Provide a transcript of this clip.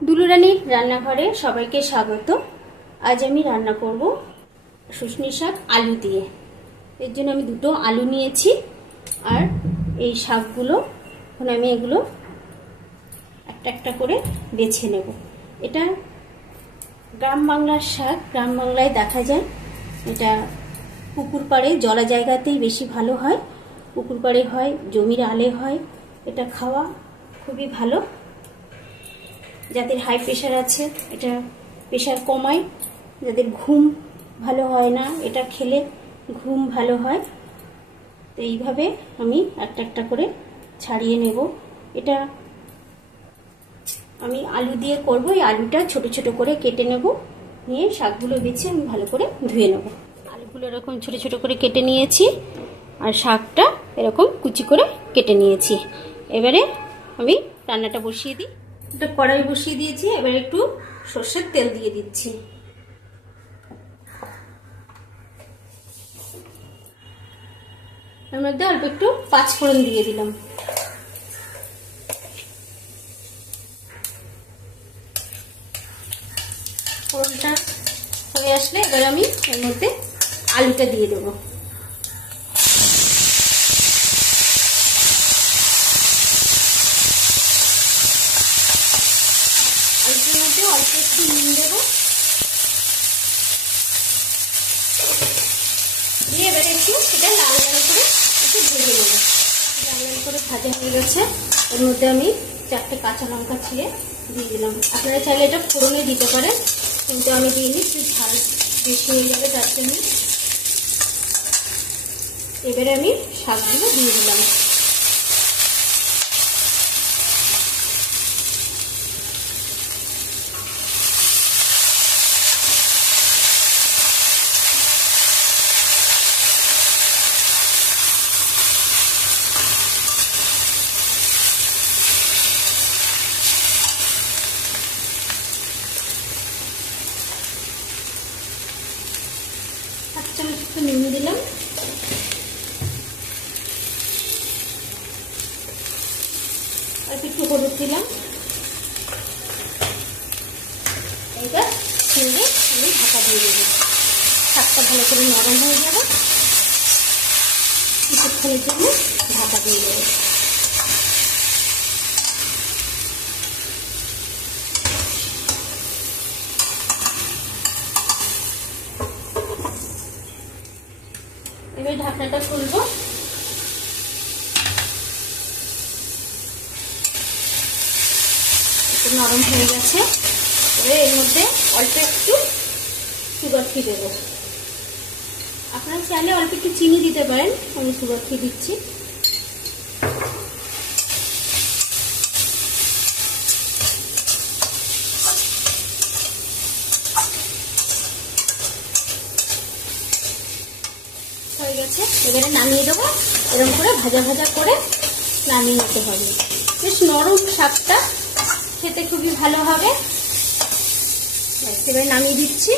দুলুরানীর রান্নাঘরে সবাইকে স্বাগত। আজ আমি রান্না করব শুশনি শাক আলু দিয়ে। এর জন্য আমি দুটো আলু নিয়েছি আর এই শাকগুলো এখন আমি এগুলো একটা একটা করে বেছে নেব। এটা গ্রাম বাংলার শাক, গ্রাম বাংলায় দেখা যায়। এটা পুকুর পাড়ে জলা জায়গাতেই বেশি ভালো হয়, পুকুর পাড়ে হয়, জমির আলে হয়। এটা খাওয়া খুবই ভালো। যাদের হাই প্রেশার আছে এটা প্রেশার কমায়, যাদের ঘুম ভালো হয় না এটা খেলে ঘুম ভালো হয়। তো এইভাবে আমি একটা একটা করে ছাড়িয়ে নেব। এটা আমি আলু দিয়ে করব। এই আলুটা ছোট ছোট করে কেটে নেব, নিয়ে শাকগুলো বেছে আমি ভালো করে ধুয়ে নেব। আলুগুলো এরকম ছোট ছোট করে কেটে নিয়েছি আর শাকটা এরকম কুচি করে কেটে নিয়েছি। এবারে আমি রান্নাটা বসিয়ে দিই। একটা কড়াই বসিয়ে দিয়েছি, এবার একটু সরষের তেল দিয়ে দিচ্ছি। এর মধ্যে অল্প একটু পাঁচফোড়ন দিয়ে দিলাম। ফোড়নটা হয়ে আসলে এবার আমি এর মধ্যে আলুটা দিয়ে দেবো। আলুটার মধ্যে অল্প একটু নুন দেবো, দিয়ে এবারে একটু সেটা লাল লাল করে একটু ভেজে নেব। লাল লাল করে ভাজা হয়ে গেছে। এর মধ্যে আমি 4টে কাঁচা লঙ্কা ছিঁড়ে দিয়ে দিলাম। আপনারা চাইলে এটা ফোড়নে দিতে পারেন, কিন্তু আমি দিইনি, একটু ঝাল বেশি হয়ে যাবে তার জন্য। এবারে আমি শাকগুলো দিয়ে দিলাম। এক চামচ একটু নুন দিলাম, আর একটু হলুদ দিলাম। এইবার নিয়ে আমি ঢাকা দিয়ে দেবো। শাকটা ভালো করে নরম হয়ে যাবে, কিছুক্ষণের জন্য ঢাকা দিয়ে দেবো। এবার ঢাকনাটা খুলবো। একটু নরম হয়ে গেছে। এবার এর মধ্যে অল্প একটু সুগার ফ্রি দেবো। আপনারা চাইলে অল্প একটু চিনি দিতে পারেন, আমি সুগার ফ্রি দিচ্ছি। হয়ে গেছে, এবারে নামিয়ে দেবো। এরকম করে ভাজা ভাজা করে নামিয়ে নিতে হবে। বেশ নরম শাকটা খেতে খুবই ভালো হবে। এবারে নামিয়ে দিচ্ছি।